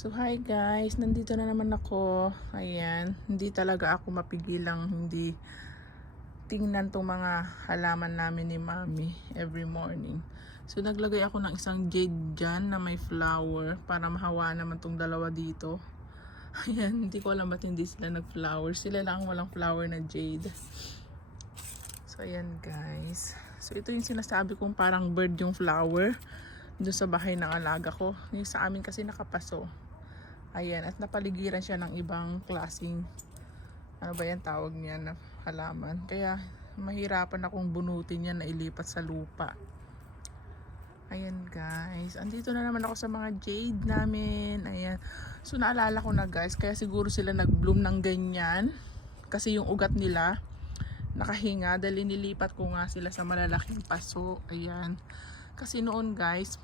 So hi guys, nandito na naman ako. Ayan, hindi talaga ako mapigilang hindi tingnan tong mga halaman namin ni Mami every morning. So naglagay ako ng isang jade dyan na may flower para mahawa naman tong dalawa dito. Ayan, hindi ko alam ba't hindi sila nag-flower. Sila lang walang flower na jade. So ayan guys. So ito yung sinasabi kong parang bird yung flower doon sa bahay ng alaga ko. Yung sa amin kasi nakapaso. Ayan, at napaligiran siya ng ibang klaseng, ano ba yan tawag niya, na halaman. Kaya mahirapan akong bunutin yan na ilipat sa lupa. Ayan guys, andito na naman ako sa mga jade namin. Ayan, so naalala ko na guys, kaya siguro sila nag-bloom ng ganyan. Kasi yung ugat nila nakahinga dahil nilipat ko nga sila sa malalaking paso. Ayan, kasi noon guys,